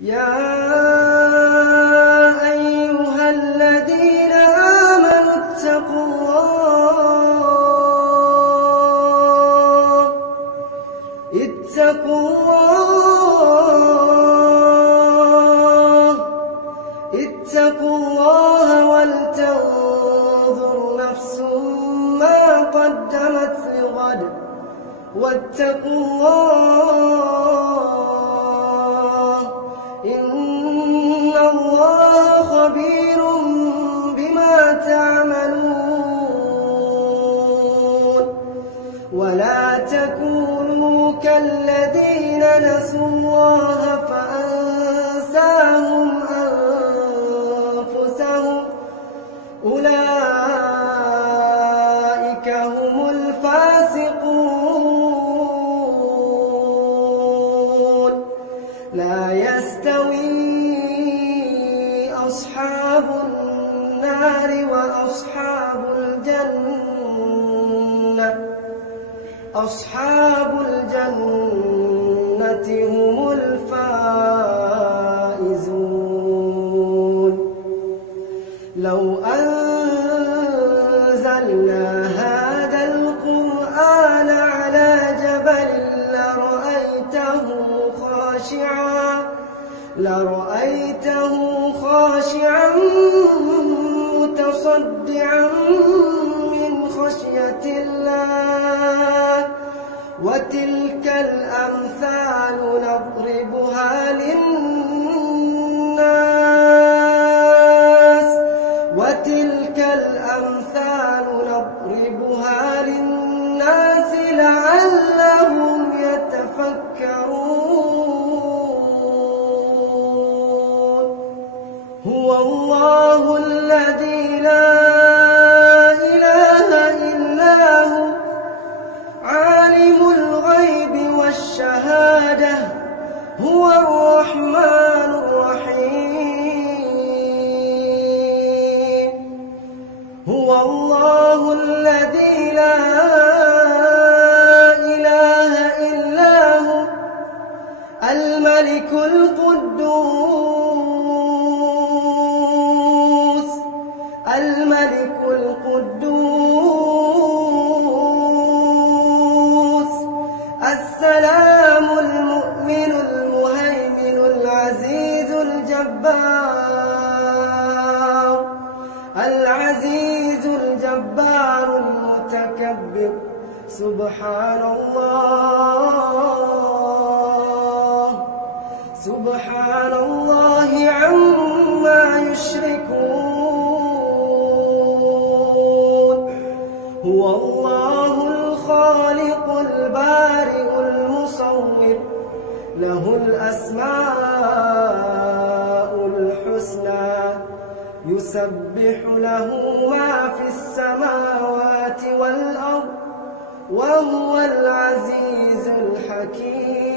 يا أيها الذين آمنوا اتقوا الله ولتنظر نفس ما قدمت لغد واتقوا الله إن الله خبير بما تعملون ولا تكونوا كالذين نسوا الله فأنساهم أنفسهم أولئك هم الفاسقون لا يستوي أصحاب النار وأصحاب الجنة أصحاب الجنة هم الفائزون لو أنزلنا هذا القرآن على جبل لرأيته خاشعا متصدعا من خشية الله وتلك الأمثال نضربها للناس لعلهم يتفكرون هو الله الذي لا إله إلا هو عالم الغيب والشهادة هو الرحمن الرحيم هو الله الذي لا إله إلا هو الملك القدوس السلام المؤمن المهيمن العزيز الجبار المتكبر سبحان الله عما يشركون هو الله الخالق البارئ المصور له الأسماء الحسنى يسبح له ما في السماوات والأرض وهو العزيز الحكيم